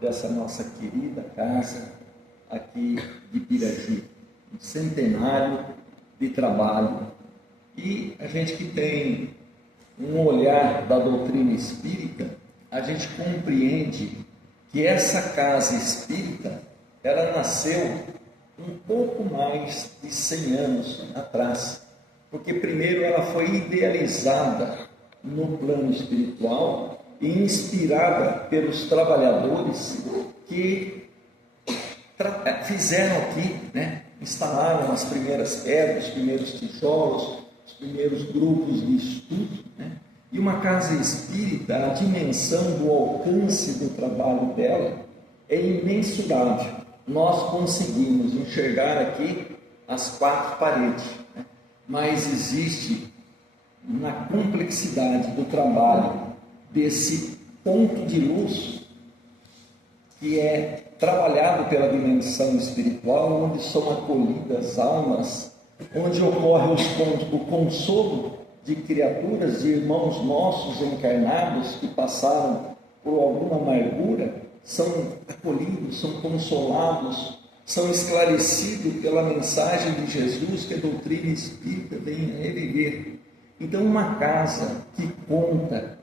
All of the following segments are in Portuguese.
Dessa nossa querida casa aqui de Piragi, um centenário de trabalho. E a gente que tem um olhar da doutrina espírita, a gente compreende que essa casa espírita, ela nasceu um pouco mais de 100 anos atrás, porque primeiro ela foi idealizada no plano espiritual e inspirada pelos trabalhadores que fizeram aqui, instalaram as primeiras pedras, os primeiros tijolos, os primeiros grupos de estudo, E uma casa espírita, a dimensão do alcance do trabalho dela é imensurável. Nós conseguimos enxergar aqui as 4 paredes, mas existe na complexidade do trabalho desse ponto de luz que é trabalhado pela dimensão espiritual, onde são acolhidas almas, onde ocorre o consolo de criaturas, de irmãos nossos encarnados que passaram por alguma amargura, são acolhidos, são consolados, são esclarecidos pela mensagem de Jesus que a doutrina espírita vem a reviver. Então, uma casa que conta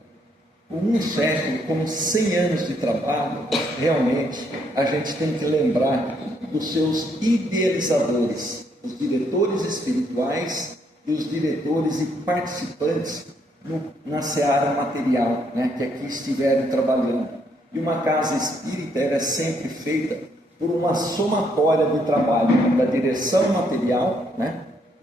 com um século, com 100 anos de trabalho, realmente a gente tem que lembrar dos seus idealizadores, os diretores espirituais e os diretores e participantes na seara material, que aqui estiveram trabalhando. E uma casa espírita era sempre feita por uma somatória de trabalho da direção material,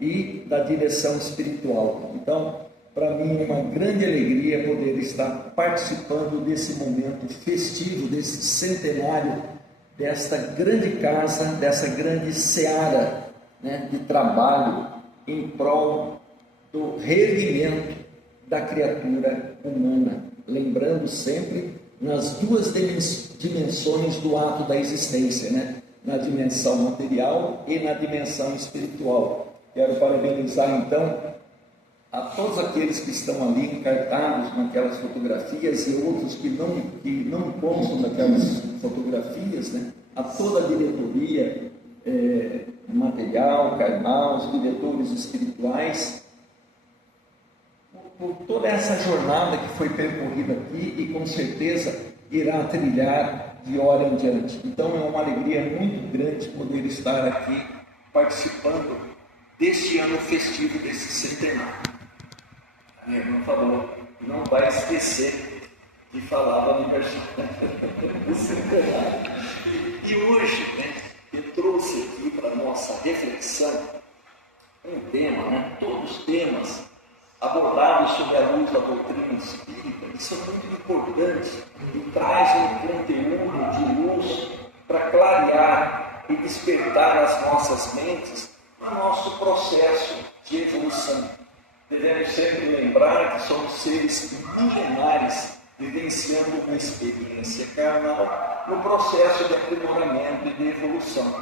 e da direção espiritual. Então, para mim é uma grande alegria poder estar participando desse momento festivo, desse centenário, desta grande casa, dessa grande seara de trabalho em prol do reerguimento da criatura humana, lembrando sempre nas 2 dimensões do ato da existência, na dimensão material e na dimensão espiritual. Quero parabenizar então a todos aqueles que estão ali encartados naquelas fotografias e outros que não constam daquelas fotografias, a toda a diretoria material, carnal, os diretores espirituais, por toda essa jornada que foi percorrida aqui e com certeza irá trilhar de hora em diante. Então é uma alegria muito grande poder estar aqui participando deste ano festivo, desse centenário. A minha irmã falou, não vai esquecer de falar do aniversário do centenário. E hoje, eu trouxe aqui para a nossa reflexão um tema, todos os temas abordados sob a luz da doutrina espírita, que são muito importantes e trazem um conteúdo de luz para clarear e despertar as nossas mentes no nosso processo de evolução. Devemos sempre lembrar que somos seres milenares vivenciando uma experiência carnal no processo de aprimoramento e de evolução.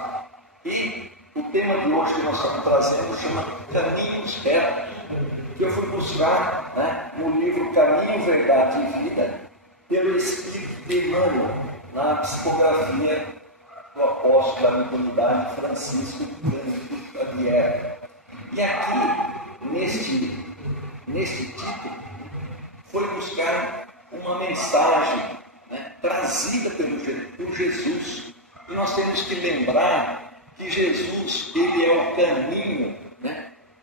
E o tema de hoje que nós estamos trazendo chama Caminhos Retos, que eu fui buscar no livro Caminho, Verdade e Vida, pelo Espírito de Emmanuel, na psicografia do apóstolo da mediunidade Francisco Cândido Xavier. E aqui, neste título, foi buscar uma mensagem trazida por Jesus. E nós temos que lembrar que Jesus, ele é o caminho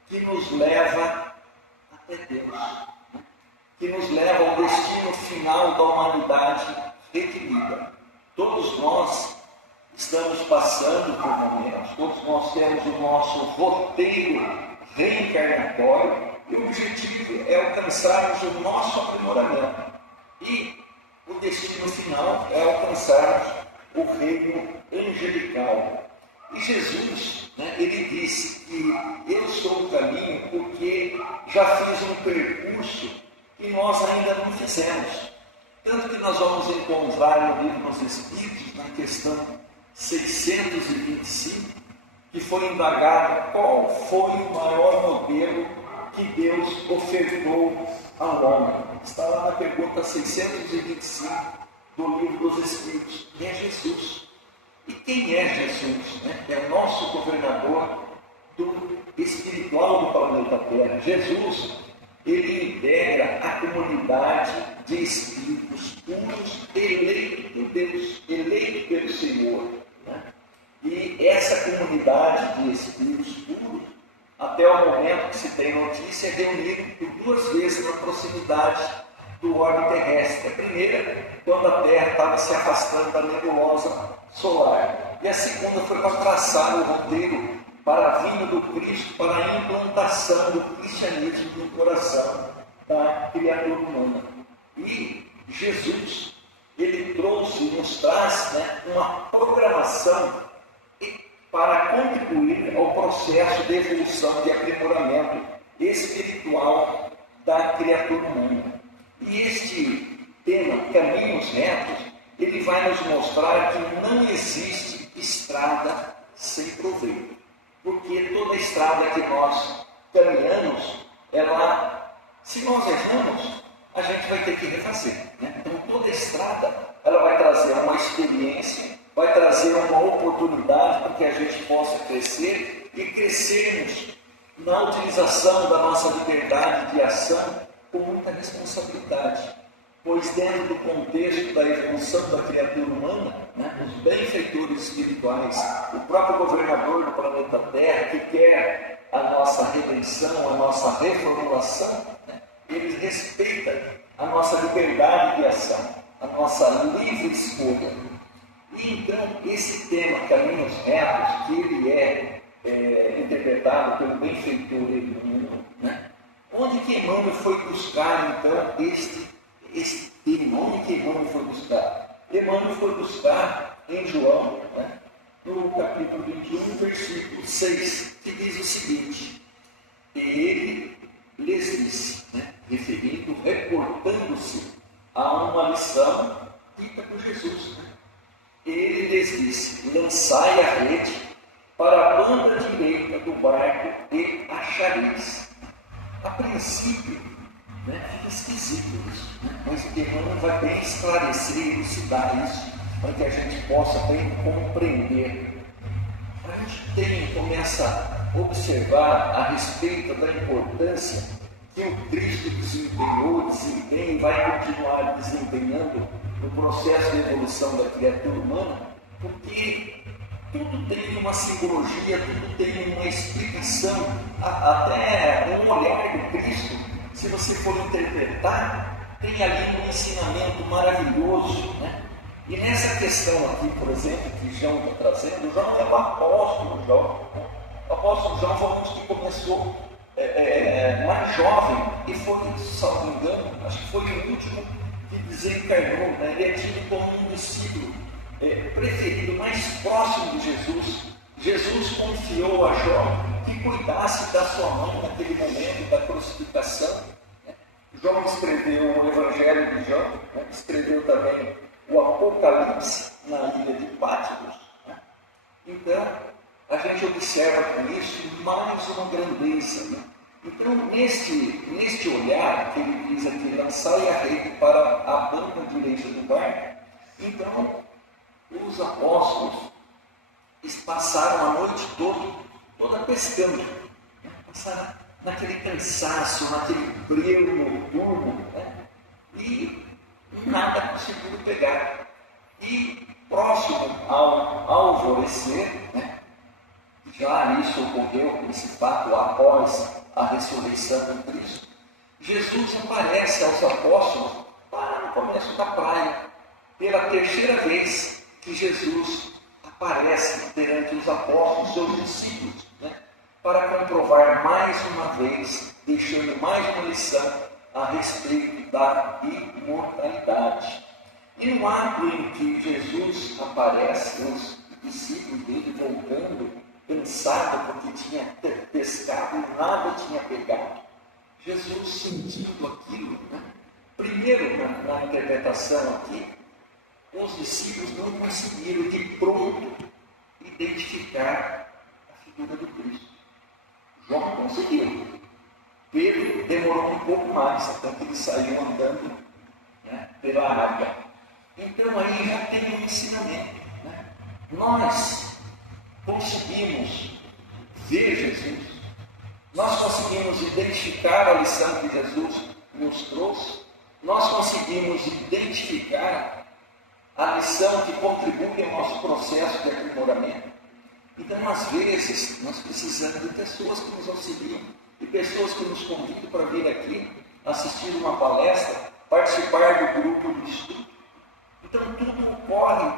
que nos leva até Deus, que nos leva ao destino final da humanidade redimida. Todos nós estamos passando por momentos, todos nós temos o nosso roteiro reencarnatório e o objetivo é alcançarmos o nosso aprimoramento. E o destino final é alcançarmos o reino angelical. E Jesus, ele disse que eu sou o caminho porque já fiz um percurso que nós ainda não fizemos. Tanto que nós vamos encontrar no Livro dos Espíritos, na questão 625, que foi indagado qual foi o maior modelo que Deus ofertou ao homem. Está lá na pergunta 625. do livro dos Espíritos, é Jesus. E quem é Jesus? É o nosso governador do espiritual do planeta Terra. Jesus, ele integra a comunidade de espíritos puros, eleitos por Deus, eleitos pelo Senhor. E essa comunidade de espíritos puros, até o momento que se tem notícia, é reunida por 2 vezes na proximidade do orbe terrestre. A primeira, quando a Terra estava se afastando da nebulosa solar. E a segunda foi para traçar o roteiro para a vinda do Cristo, para a implantação do cristianismo no coração da criatura humana. E Jesus, ele trouxe, nos traz uma programação para contribuir ao processo de evolução, de aprimoramento espiritual da criatura humana. E este tema, Caminhos Retos, ele vai nos mostrar que não existe estrada sem proveito. Porque toda estrada que nós caminhamos, se nós erramos, a gente vai ter que refazer. Então, toda estrada, ela vai trazer uma experiência, vai trazer uma oportunidade para que a gente possa crescer e crescermos na utilização da nossa liberdade de ação com muita responsabilidade. Pois dentro do contexto da evolução da criatura humana, os benfeitores espirituais, o próprio governador do planeta Terra, que quer a nossa redenção, a nossa reformulação, ele respeita a nossa liberdade de ação, a nossa livre escolha. E então, esse tema, Caminhos Retos, que ele é interpretado pelo benfeitor Emmanuel, onde que Emmanuel foi buscar, então, este tema? Onde que Emmanuel foi buscar? Emmanuel foi buscar em João, no capítulo 21, versículo 6, que diz o seguinte: e ele lhes disse, reportando-se a uma lição dita por Jesus, ele lhes disse: lançai a rede para a banda direita do barco e achareis. A princípio, fica esquisito isso, mas o Emmanuel vai bem esclarecer e elucidar isso, para que a gente possa bem compreender. A gente começa a observar a respeito da importância que o Cristo desempenhou, desempenha e vai continuar desempenhando no processo de evolução da criatura humana, porque tudo tem uma simbologia, tudo tem uma explicação, até um olhar do Cristo, se você for interpretar, tem ali um ensinamento maravilhoso, E nessa questão aqui, por exemplo, que João está trazendo, João é o apóstolo João. O apóstolo João foi um dos que começou mais jovem e foi, salvo engano, acho que foi o último que desencarnou. Ele é tido como um discípulo preferido, mais próximo de Jesus. Jesus confiou a João que cuidasse da sua mãe naquele momento da crucificação. João escreveu o Evangelho de João, escreveu também o Apocalipse na ilha de Patmos. Então, a gente observa com isso mais uma grandeza. Então, neste olhar que ele diz aqui, lançai a rede para a banda direita do barco, então, os apóstolos passaram a noite toda pescando, passaram naquele cansaço, naquele breu noturno, e nada conseguiram pegar. E próximo ao alvorecer, já isso ocorreu, esse fato após a ressurreição do Cristo, Jesus aparece aos apóstolos lá no começo da praia, pela terceira vez que Jesus aparece perante os apóstolos, seus discípulos, para comprovar mais uma vez, deixando mais uma lição a respeito da imortalidade. E no ato em que Jesus aparece, os discípulos dele voltando, cansado porque tinha pescado e nada tinha pegado, Jesus sentindo aquilo, primeiro na interpretação aqui, os discípulos não conseguiram de pronto identificar a figura do Cristo. João conseguiu. Pedro demorou um pouco mais, até que ele saiu andando pela água. Então aí já tem um ensinamento. Né? Nós conseguimos ver Jesus, nós conseguimos identificar a lição que Jesus nos trouxe, nós conseguimos identificar a lição que contribui ao nosso processo de aprimoramento. Então, às vezes, nós precisamos de pessoas que nos auxiliam, de pessoas que nos convidam para vir aqui, assistir uma palestra, participar do grupo de estudo. Então, tudo ocorre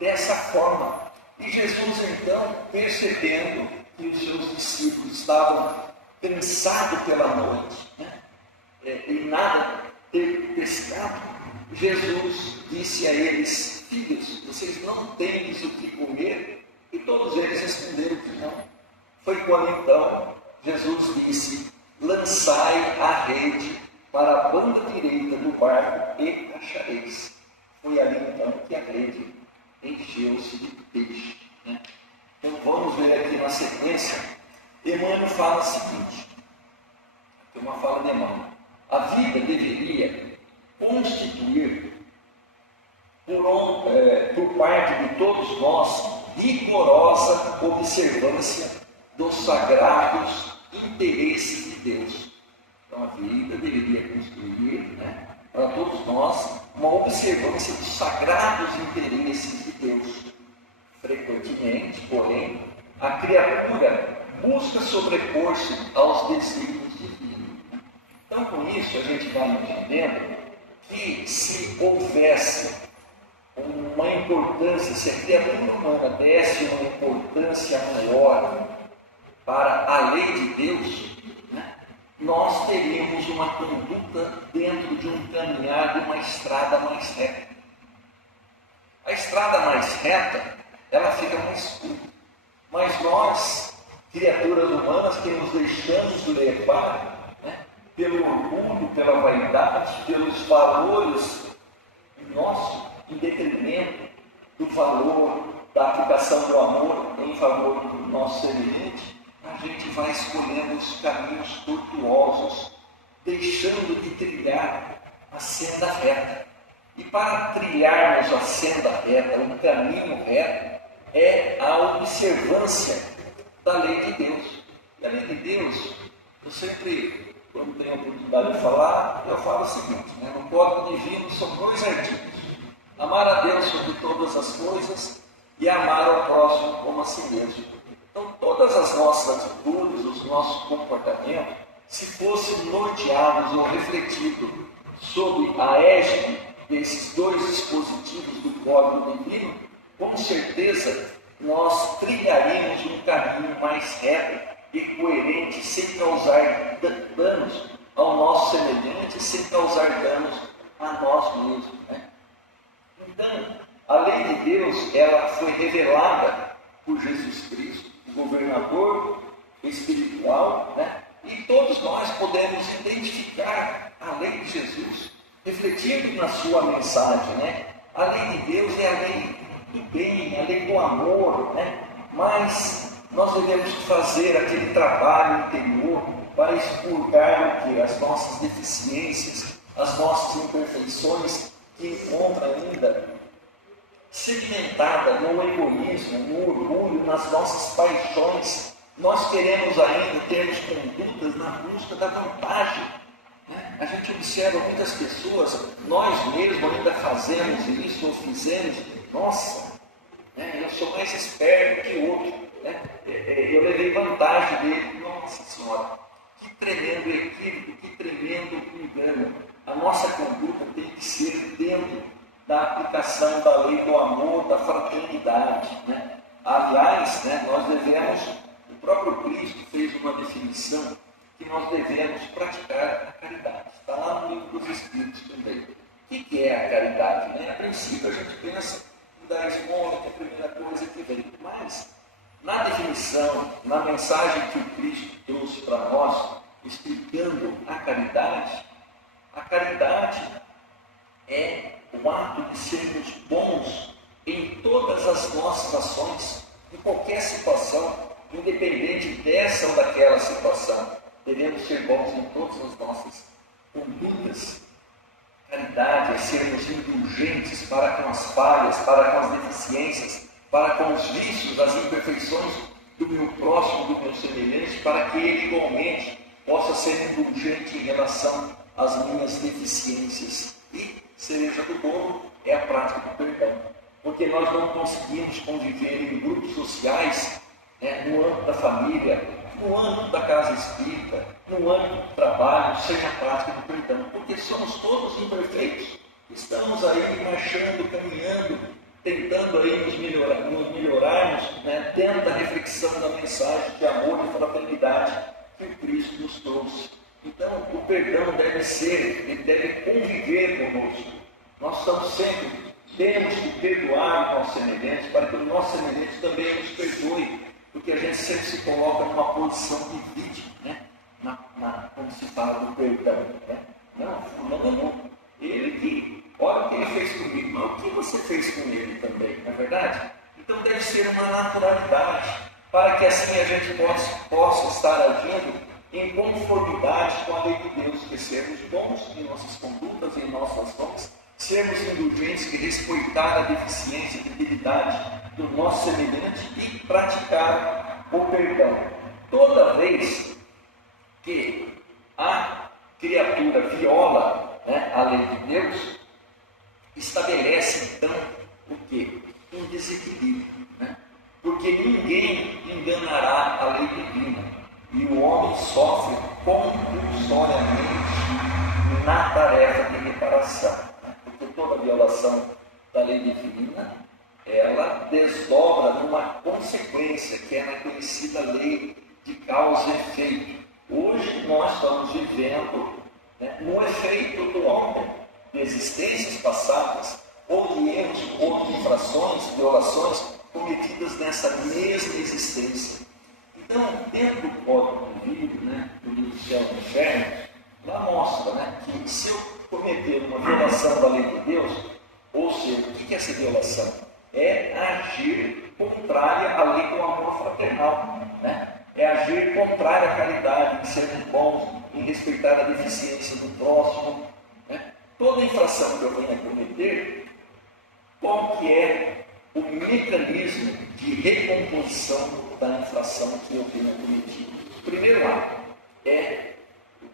dessa forma. E Jesus, então, percebendo que os seus discípulos estavam cansados pela noite, né? E nada ter pescado, Jesus disse a eles: filhos, vocês não têm o que comer? E todos eles responderam que não. Foi quando então Jesus disse: lançai a rede para a banda direita do barco e achareis. Foi ali então que a rede encheu-se de peixe. Né? Então vamos ver aqui na sequência. Emmanuel fala o seguinte, tem uma fala de Emmanuel: a vida deveria constituir por parte de todos nós rigorosa observância dos sagrados interesses de Deus. Então a vida deveria construir, né, para todos nós, uma observância dos sagrados interesses de Deus. Frequentemente, porém, a criatura busca sobrepor-se aos desígnios divinos. Então, com isso, a gente vai entendendo que se houvesse uma importância, se a criatura humana desse uma importância maior para a lei de Deus, né, nós teríamos uma conduta dentro de um caminhar, de uma estrada mais reta. A estrada mais reta, ela fica mais curta, mas nós, criaturas humanas, que nos deixamos levar, né, pelo orgulho, pela vaidade, pelos valores nossos, em detrimento do valor, da aplicação do amor em favor do nosso semelhante, a gente vai escolhendo os caminhos tortuosos, deixando de trilhar a senda reta. E para trilharmos a senda reta, o caminho reto, é a observância da lei de Deus. E a lei de Deus, eu sempre, quando tenho a oportunidade de falar, eu falo o seguinte, né? No Código Divino são 2 artigos: amar a Deus sobre todas as coisas e amar ao próximo como a si mesmo. Então, todas as nossas atitudes, os nossos comportamentos, se fossem norteados ou refletidos sob a égide desses 2 dispositivos do Código Divino, com certeza nós trilharíamos um caminho mais reto e coerente, sem causar danos ao nosso semelhante, sem causar danos a nós mesmos. Né? Então, a lei de Deus, ela foi revelada por Jesus Cristo, o governador espiritual, né? E todos nós podemos identificar a lei de Jesus, refletindo na sua mensagem, né? A lei de Deus é a lei do bem, a lei do amor, né? Mas nós devemos fazer aquele trabalho interior para expurgar o que? As nossas deficiências, as nossas imperfeições, que encontra ainda sedimentada no egoísmo, no orgulho, nas nossas paixões. Nós queremos ainda termos condutas na busca da vantagem. Né? A gente observa muitas pessoas, nós mesmos ainda fazemos isso ou fizemos. Nossa, né? Eu sou mais esperto que o outro. Né? Eu levei vantagem dele. Nossa Senhora, que tremendo equívoco, que tremendo engano. A nossa conduta tem que ser dentro da aplicação da lei do amor, da fraternidade. Né? Aliás, né, nós devemos, o próprio Cristo fez uma definição que nós devemos praticar a caridade. Está lá no livro dos Espíritos também. O que é a caridade? Né? A princípio a gente pensa em dar esmola, que é a primeira coisa que vem. Mas, na definição, na mensagem que o Cristo trouxe para nós, explicando a caridade é o ato de sermos bons em todas as nossas ações, em qualquer situação, independente dessa ou daquela situação. Devemos ser bons em todas as nossas condutas. Caridade é sermos indulgentes para com as falhas, para com as deficiências, para com os vícios, as imperfeições do meu próximo, do meu semelhante, para que ele igualmente possa ser indulgente em relação às minhas deficiências. E cereja do bolo é a prática do perdão, porque nós não conseguimos conviver em grupos sociais, no âmbito da família, no âmbito da casa espírita, no âmbito do trabalho, sem a prática do perdão, porque somos todos imperfeitos. Estamos aí marchando, caminhando, tentando aí nos melhorarmos, dentro da reflexão da mensagem de amor e fraternidade que o Cristo nos trouxe. Então, o perdão ele deve conviver conosco. Nós temos que perdoar os nossos semelhantes, para que o nosso semelhante também nos perdoe, porque a gente sempre se coloca numa posição de vítima, quando se fala do perdão. Não, fulano não. Olha o que ele fez comigo, mas o que você fez com ele também, não é verdade? Então deve ser uma naturalidade, para que assim a gente possa estar agindo em conformidade com a lei de Deus, que sermos bons em nossas condutas, em nossas ações, sermos indulgentes e respeitar a deficiência e debilidade do nosso semelhante e praticar o perdão. Toda vez que a criatura viola a lei de Deus, estabelece então o quê? Um desequilíbrio, porque ninguém enganará a lei divina e o homem sofre compulsoriamente na tarefa de reparação, porque toda violação da lei divina ela desdobra numa consequência que é a conhecida lei de causa e efeito. Hoje nós estamos vivendo no efeito do homem, de existências passadas, ou de erros, ou de infrações, violações cometidas nessa mesma existência. Então, dentro do Código do Vida, do livro Céu e Inferno, lá mostra que se eu cometer uma violação da lei de Deus, ou seja, o que é essa violação? É agir contrária à lei do amor fraternal, é agir contrária à caridade, em sermos bons, em respeitar a deficiência do próximo. Toda infração que eu venha cometer, qual que é o mecanismo de recomposição da infração que eu tenha cometido? O primeiro ato é a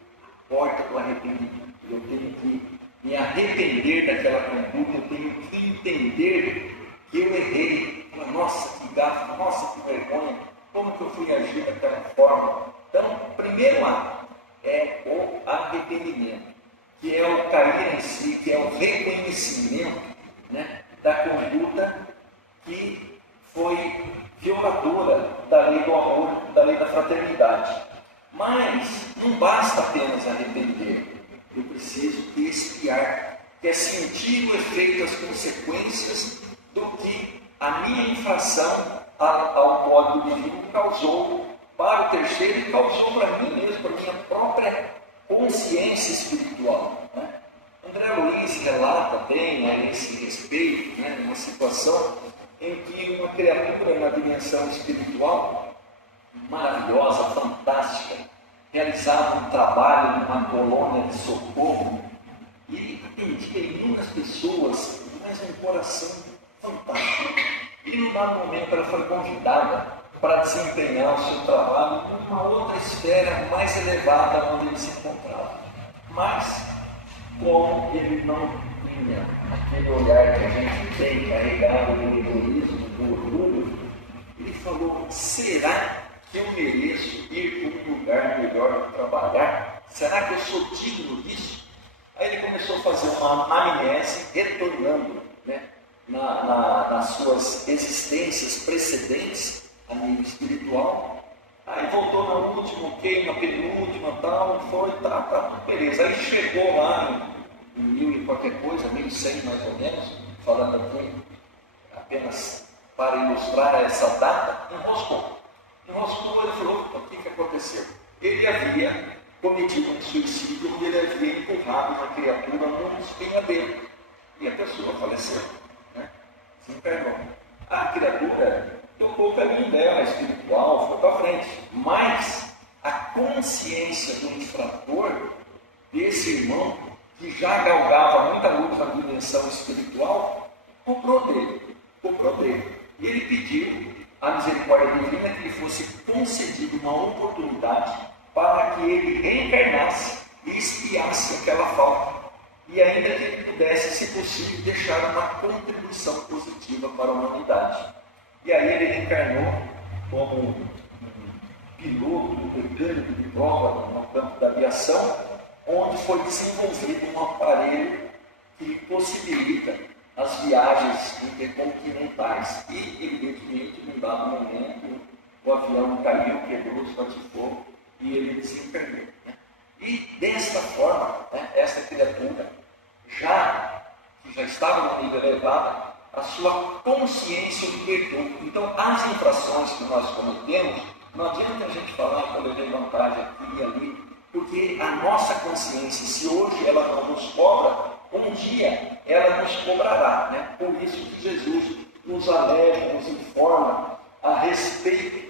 porta do arrependimento. Eu tenho que me arrepender daquela conduta, eu tenho que entender que eu errei. Nossa, que gafe, nossa, que vergonha, como que eu fui agir daquela forma? Então, o primeiro ato é o arrependimento, que é o cair em si, que é o reconhecimento da conduta que foi violadora da lei do amor, da lei da fraternidade. Mas não basta apenas arrepender, eu preciso expiar, que é sentir o efeito, as consequências do que a minha infração ao Código Divino causou para o terceiro e causou para mim mesmo, para a minha própria consciência espiritual. André Luiz relata bem a esse respeito, uma situação em que uma criatura na dimensão espiritual maravilhosa, fantástica, realizava um trabalho numa colônia de socorro e atendia inúmeras pessoas, mas um coração fantástico. E num dado momento ela foi convidada para desempenhar o seu trabalho numa outra esfera mais elevada onde ele se encontrava. Mas, como ele não tinha aquele olhar que a gente tem carregado do egoísmo, do orgulho, ele falou: será que eu mereço ir para um lugar melhor para trabalhar? Será que eu sou digno disso? Aí ele começou a fazer uma anamnese, retornando nas suas existências precedentes a nível espiritual. Aí voltou na última, na penúltima, beleza. Aí chegou lá em 1000 e qualquer coisa, 1100 mais ou menos, falando aqui apenas para ilustrar essa data, enroscou. Ele falou: o que aconteceu? Ele havia cometido um suicídio onde ele havia empurrado uma criatura num despenhadeiro. E a pessoa faleceu, se encarnou. A criatura tocou o caminho dela, espiritual, foi para frente. Mas a consciência do infrator, desse irmão, que já galgava muita luz na dimensão espiritual, cobrou dele. E ele pediu a misericórdia divina que lhe fosse concedida uma oportunidade para que ele reencarnasse e expiasse aquela falta. E ainda que ele pudesse, se possível, deixar uma contribuição positiva para a humanidade. E aí ele reencarnou como um piloto mecânico de prova no campo da aviação, onde foi desenvolvido um aparelho que possibilita as viagens intercontinentais. E, evidentemente, num dado momento, o avião caiu, quebrou, espatifou e ele desencarnou. E desta forma, esta criatura, que já estava no nível elevado, a sua consciência o perdoou. Então, as infrações que nós cometemos, não adianta a gente falar que eu levei vantagem aqui e ali, porque a nossa consciência, se hoje ela não nos cobra, um dia ela nos cobrará. Por isso que Jesus nos alerta, nos informa a respeito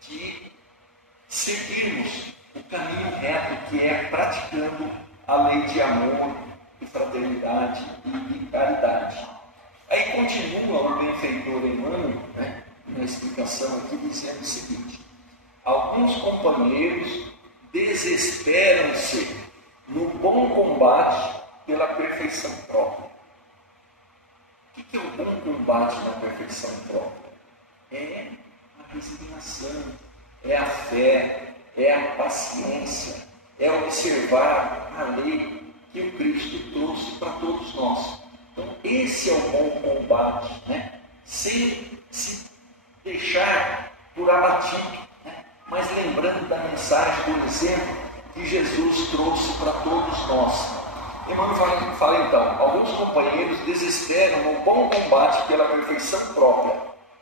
de seguirmos o caminho reto, que é praticando a lei de amor, de fraternidade e de caridade. Aí continua o benfeitor Emmanuel, na explicação aqui, dizendo o seguinte: alguns companheiros desesperam-se no bom combate pela perfeição própria. O que é o bom combate na perfeição própria? É a resignação, é a fé, é a paciência, é observar a lei que o Cristo trouxe para todos nós. Então, esse é o bom combate, sem se deixar por abatido, mas lembrando da mensagem, do exemplo que Jesus trouxe para todos nós. Emmanuel fala então: alguns companheiros desesperam no bom combate pela perfeição própria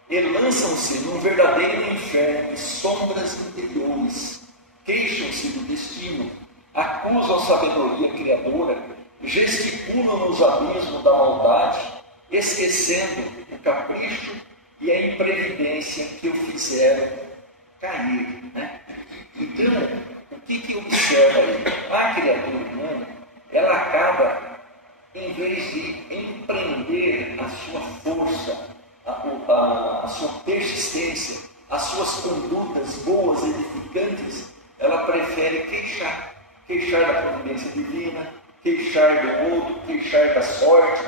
e lançam-se num verdadeiro inferno de sombras interiores, queixam-se do destino, acusam a sabedoria criadora, gesticulam nos abismos da maldade, esquecendo o capricho e a imprevidência que o fizeram cair. Então, o que observa aí? A criatura humana, ela acaba, em vez de empreender a sua força, a sua persistência, as suas condutas boas, edificantes, ela prefere queixar da providência divina, queixar do outro, queixar da sorte,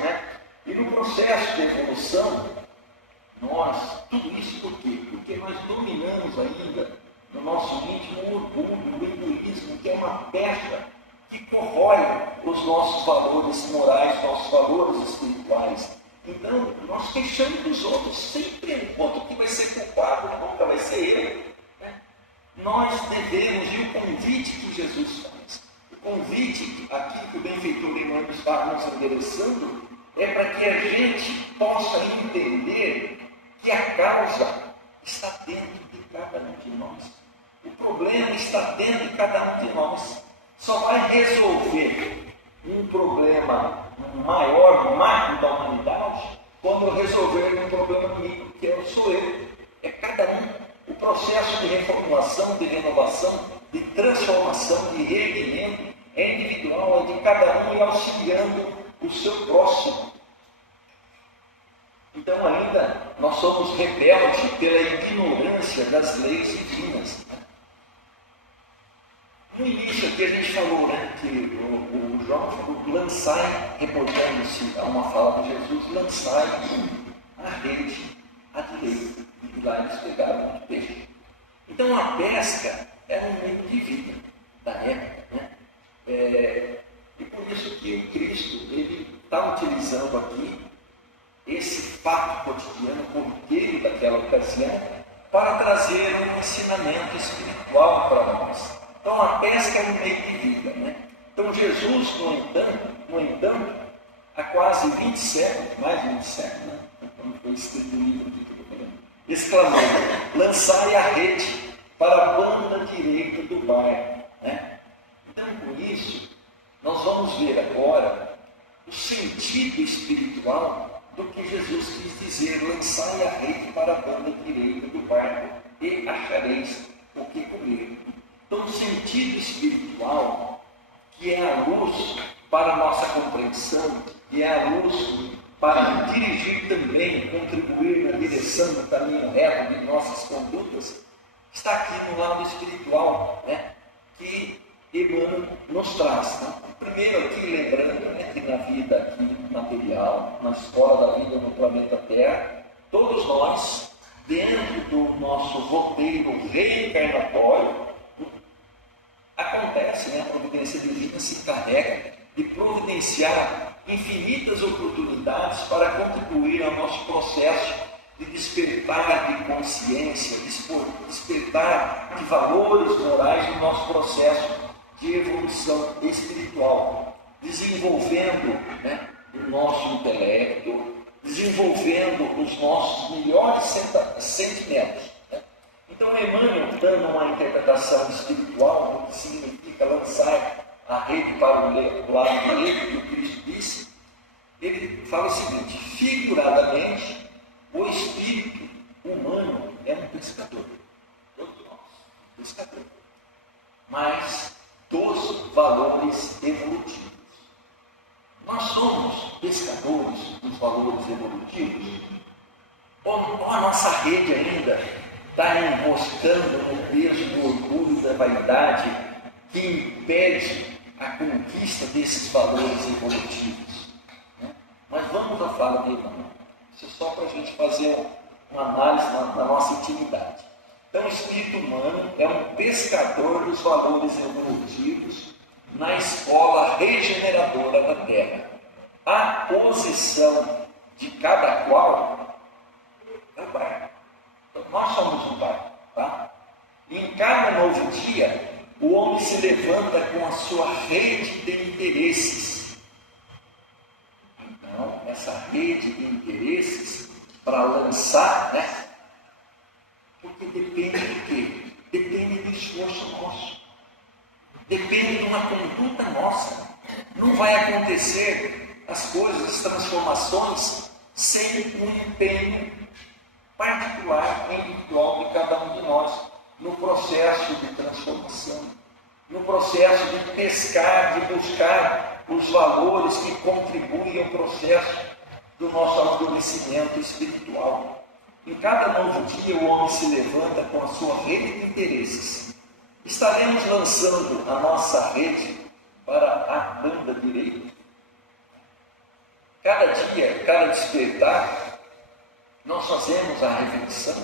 E no processo de evolução, tudo isso por quê? Porque nós dominamos ainda no nosso íntimo o orgulho, o egoísmo, que é uma pedra que corrói os nossos valores morais, nossos valores espirituais. Então, nós queixamos dos outros, sempre o outro que vai ser culpado, nunca vai ser eu. Nós devemos, e o convite que Jesus faz, o convite aqui que o benfeitor Emmanuel está nos endereçando, é para que a gente possa entender que a causa está dentro de cada um de nós. O problema está dentro de cada um de nós. Só vai resolver um problema maior, macro da humanidade, quando eu resolver um problema micro, que sou eu. É cada um. O processo de reformulação, de renovação, de transformação, de reerguimento é individual, é de cada um e auxiliando o seu próximo. Então ainda nós somos rebeldes pela ignorância das leis divinas. No início aqui a gente falou que o João falou: lançai, reportando-se a uma fala de Jesus, lançai a rede à direita. E lá eles pegaram muito peixe. Então a pesca era um meio de vida da época. E por isso que o Cristo está utilizando aqui esse fato cotidiano, corriqueiro daquela ocasião, para trazer um ensinamento espiritual para nós. Então a pesca é um meio de vida. Então Jesus, no entanto, há quase 20 séculos, mais de 20 séculos, quando foi escrito o livro de tudo, exclamou: lançai a rede para a banda direita do barco. Então, com isso, nós vamos ver agora o sentido espiritual do que Jesus quis dizer: lançai a rede para a banda direita do barco e achareis o que comer. Então, o sentido espiritual, que é a luz para a nossa compreensão, que é a luz para dirigir também, contribuir na direção do caminho reto de nossas condutas, está aqui no lado espiritual, né, que Emmanuel nos traz. Né? Primeiro aqui lembrando, né, que na vida aqui material, na escola da vida no planeta Terra, todos nós, dentro do nosso roteiro reencarnatório, acontece, né, a providência divina se encarrega de providenciar infinitas oportunidades para contribuir ao nosso processo de despertar de consciência, despertar de valores morais no nosso processo de evolução espiritual, desenvolvendo, né, o nosso intelecto, desenvolvendo os nossos melhores sentimentos. Né? Então, Emmanuel, dando uma interpretação espiritual do que significa lançar a rede para o lado direito, que o Cristo disse, ele fala o seguinte: figuradamente, o espírito humano é um pescador, todos nós, pescador, mas dos valores evolutivos. Nós somos pescadores dos valores evolutivos? Ou a nossa rede ainda está enroscando no peso do orgulho, da vaidade, que impede a conquista desses valores evolutivos? Né? Mas vamos à fala dele, isso é só para a gente fazer uma análise na nossa intimidade. Então, o espírito humano é um pescador dos valores evolutivos na escola regeneradora da Terra. A posição de cada qual é o barco. Então, nós somos o barco. Tá? E em cada novo dia, o homem se levanta com a sua rede de interesses. Então, essa rede de interesses para lançar, né? Porque depende de quê? Depende do esforço nosso. Depende de uma conduta nossa. Não vai acontecer as coisas, as transformações, sem um empenho particular, individual de cada um de nós, no processo de transformação, no processo de pescar, de buscar os valores que contribuem ao processo do nosso amadurecimento espiritual. Em cada novo dia, o homem se levanta com a sua rede de interesses. Estaremos lançando a nossa rede para a banda direita? Cada dia, cada despertar, nós fazemos a reflexão,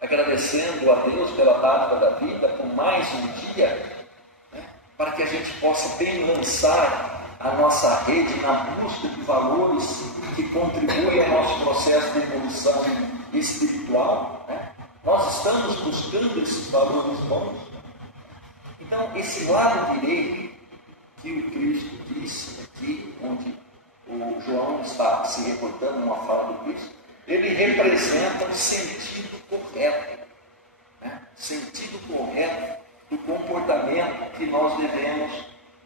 agradecendo a Deus pela dádiva da vida, por mais um dia, né, para que a gente possa bem lançar a nossa rede na busca de valores que contribuem ao nosso processo de evolução espiritual. Né? Nós estamos buscando esses valores bons. Então, esse lado direito que o Cristo disse aqui, onde o João está se reportando uma fala do Cristo, ele representa o sentido correto, né? Sentido correto do comportamento que nós devemos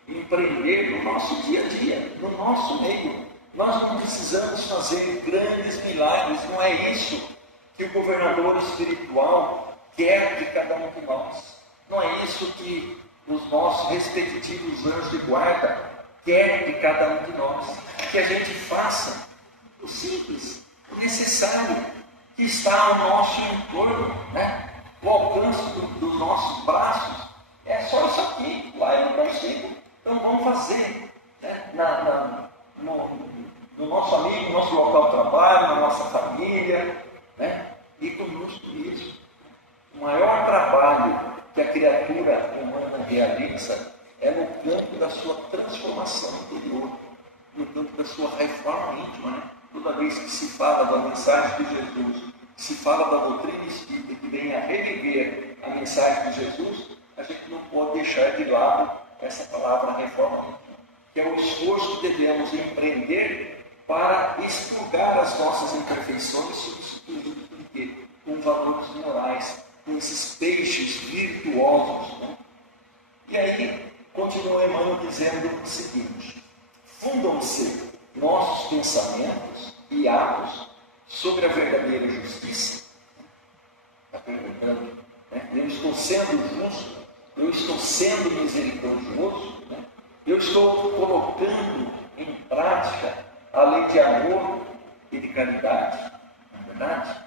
empreender no nosso dia a dia, no nosso meio. Nós não precisamos fazer grandes milagres, não é isso que o governador espiritual quer de cada um de nós. Não é isso que os nossos respectivos anjos de guarda querem de cada um de nós. Que a gente faça o simples, o necessário, que está ao nosso entorno, né? O alcance dos nossos braços. É só isso aqui, lá eu não consigo. Então vamos fazer, né? No nosso amigo, no nosso local de trabalho, na nossa família, né? E conosco isso. O maior trabalho que a criatura humana realiza é no campo da sua transformação interior, no campo da sua reforma íntima. Né? Toda vez que se fala da mensagem de Jesus, se fala da doutrina espírita que vem a reviver a mensagem de Jesus, a gente não pode deixar de lado essa palavra reforma íntima, que é o esforço que devemos empreender para expurgar as nossas imperfeições, substituindo com valores morais, com esses peixes virtuosos. Né? E aí, continua Emmanuel dizendo o seguinte: fundam-se nossos pensamentos e atos sobre a verdadeira justiça? Está perguntando, né? Eu estou sendo justo? Eu estou sendo misericordioso? Né? Eu estou colocando em prática a lei de amor e de caridade, não é verdade?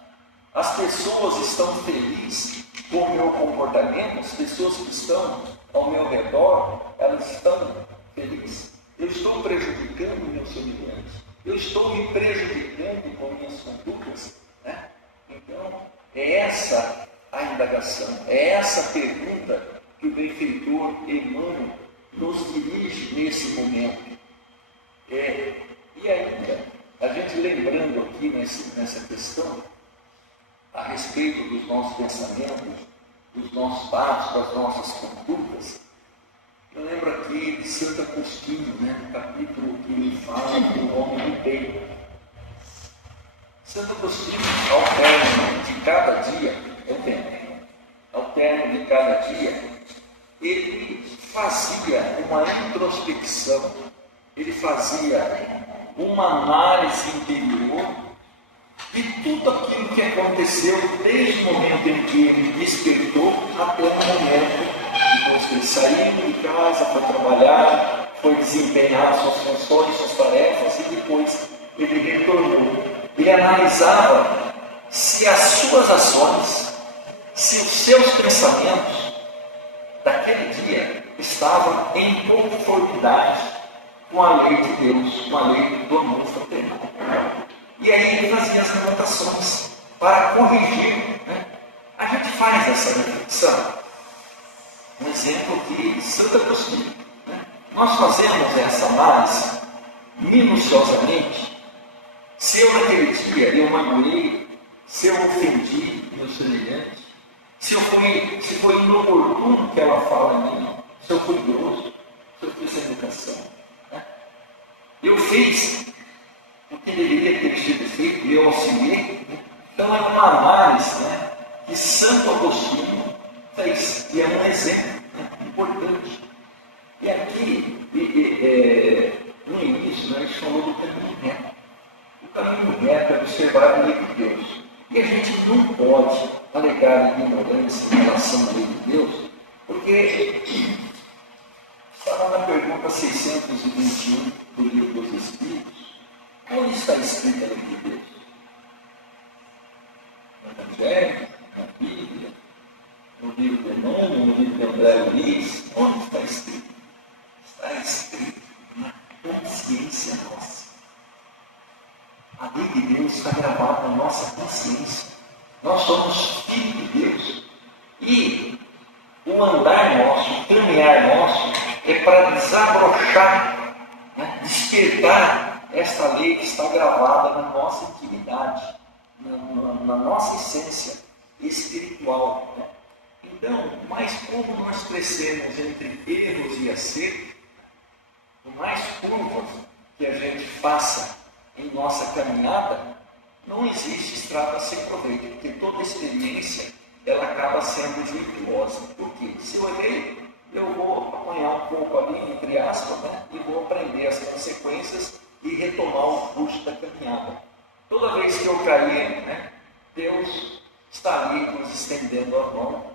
As pessoas estão felizes com o meu comportamento, as pessoas que estão ao meu redor, elas estão felizes. Eu estou prejudicando o meu semelhante, eu estou me prejudicando com minhas condutas, né? Então, é essa a indagação, é essa pergunta que o benfeitor Emmanuel nos dirige nesse momento. E ainda, a gente lembrando aqui nessa questão, a respeito dos nossos pensamentos, dos nossos atos, das nossas condutas, eu lembro aqui de Santo Agostinho, no capítulo que ele fala do homem do bem. Santo Agostinho, ao término de cada dia, ao término de cada dia, ele fazia uma introspecção, ele fazia uma análise interior de tudo aquilo que aconteceu desde o momento em que ele despertou até o momento depois que ele saiu de casa para trabalhar, foi desempenhar suas funções, suas tarefas e depois ele retornou. Ele analisava se as suas ações, se os seus pensamentos daquele dia estavam em conformidade com a lei de Deus, com a lei do amor fraternal. E aí ele fazia as anotações para corrigir. A gente faz essa reflexão. Um exemplo de Santo Agostinho. Nós fazemos essa análise minuciosamente. Se eu naquele dia eu magoei, se eu ofendi meu semelhante, se foi inoportuno que ela fala em mim, se eu fui grosso, se eu fiz a educação. Eu fiz o que deveria ter sido feito e eu auxiliei. Então é uma análise que Santo Agostinho fez, e é um exemplo importante. E aqui, no início, a gente falou do caminho reto. O caminho reto é observar a lei de Deus. E a gente não pode alegar ignorância em relação à lei de Deus, porque estava na pergunta 621 do Livro dos Espíritos. Onde está escrita a lei de Deus? No Evangelho, na Bíblia, no livro de Emmanuel, no livro de André Luiz. Onde está escrito? Está escrito na consciência nossa. A lei de Deus está gravada na nossa consciência. Nós somos filhos de Deus. E o andar nosso, o caminhar nosso, é para desabrochar, despertar esta lei que está gravada na nossa intimidade, na nossa essência espiritual. Então, mais como nós crescemos entre erros e acertos, mais curvas que a gente faça em nossa caminhada, não existe estrada sem proveito, porque toda experiência ela acaba sendo virtuosa. Porque se eu errei, eu vou apanhar um pouco ali, entre aspas, e vou aprender as consequências e retomar o curso da caminhada. Toda vez que eu cair, Deus está ali nos estendendo a mão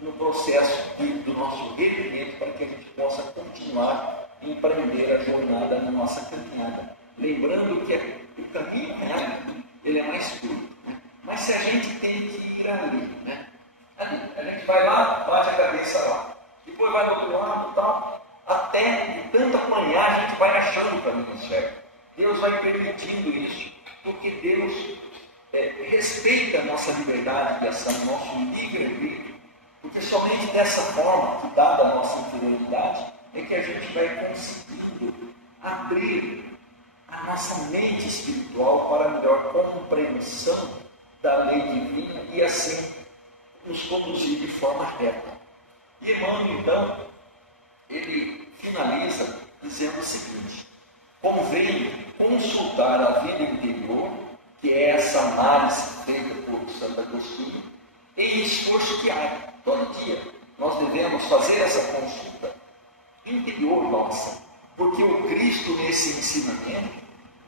no processo do nosso reerguimento para que a gente possa continuar a empreender a jornada na nossa caminhada. Lembrando que o caminho reto, ele é mais curto. Mas se a gente tem que ir ali, a gente vai lá, bate a cabeça lá. Depois vai do outro lado, tal. Até de tanto apanhar, a gente vai achando o caminho certo. Deus vai permitindo isso, porque Deus respeita a nossa liberdade de ação, nosso livre-arbítrio. Porque somente dessa forma, que dada a nossa interioridade, é que a gente vai conseguindo abrir a nossa mente espiritual para a melhor compreensão da lei divina e assim nos conduzir de forma reta. E Emmanuel, então, ele finaliza dizendo o seguinte: convém consultar a vida interior, que é essa análise feita por Santo Agostinho, em esforço diário, todo dia. Nós devemos fazer essa consulta interior nossa, porque o Cristo, nesse ensinamento,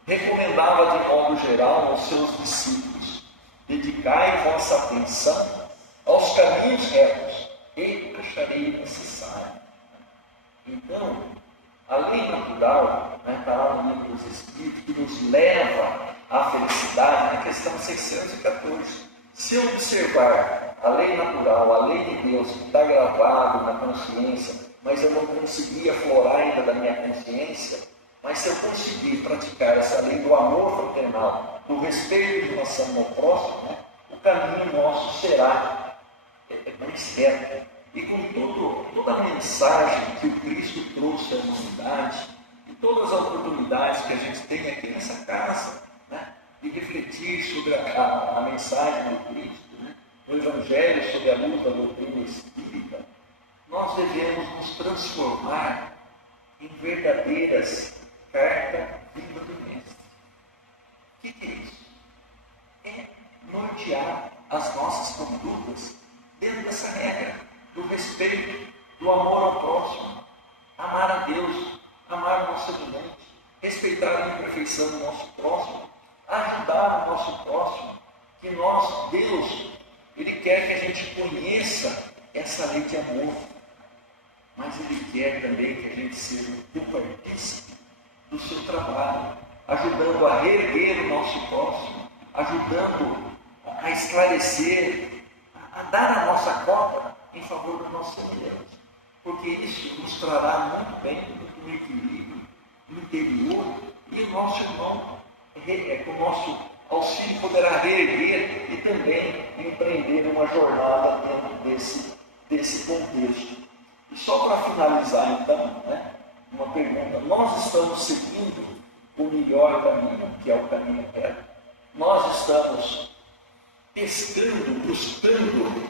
recomendava de modo geral aos seus discípulos: dedicai vossa atenção aos caminhos retos e acharei necessário. Então, A lei natural, está lá no livro dos Espíritos, que nos leva à felicidade, na questão 614. Se eu observar a lei natural, a lei de Deus, que está gravado na consciência, mas eu não consegui aflorar ainda da minha consciência, mas se eu conseguir praticar essa lei do amor fraternal, do respeito em relação ao próximo, o caminho nosso será mais reto. E com toda a mensagem que o Cristo trouxe à humanidade, e todas as oportunidades que a gente tem aqui nessa casa, de refletir sobre a mensagem do Cristo, no Evangelho, sobre a luz da doutrina espírita, nós devemos nos transformar em verdadeiras cartas vivas do Mestre. O que é isso? É nortear as nossas condutas dentro dessa regra do respeito, do amor ao próximo, amar a Deus, amar o nosso semelhante, respeitar a imperfeição do nosso próximo, ajudar o nosso próximo, que nós, Deus, Ele quer que a gente conheça essa lei de amor, mas Ele quer também que a gente seja um partícipe do seu trabalho, ajudando a reerguer o nosso próximo, ajudando a esclarecer, a dar a nossa cota em favor do nosso semelhante, porque isso nos trará muito bem um equilíbrio interior, e o nosso irmão, com o nosso auxílio, poderá reerguer e também empreender uma jornada dentro desse contexto. E só para finalizar, então, uma pergunta: nós estamos seguindo o melhor caminho, que é o caminho reto? Nós estamos pescando, buscando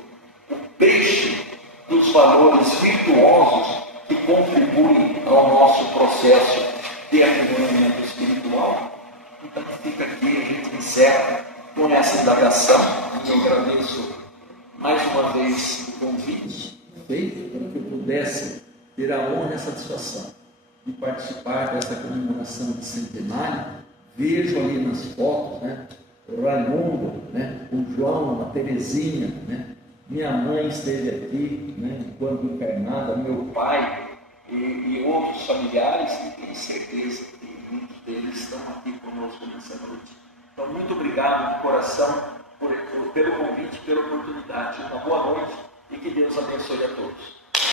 o peixe dos valores virtuosos que contribuem ao nosso processo de aprimoramento espiritual? Então fica aqui, a gente encerra com essa indagação, e eu agradeço mais uma vez o convite feito para que eu pudesse ter a honra e a satisfação de participar dessa comemoração de centenário. Vejo ali nas fotos, o Raimundo, o João, a Terezinha, minha mãe esteve aqui, enquanto encarnada, meu pai e outros familiares, e tenho certeza que muitos deles estão aqui conosco nessa noite. Então, muito obrigado de coração pelo convite, pela oportunidade. Uma boa noite e que Deus abençoe a todos.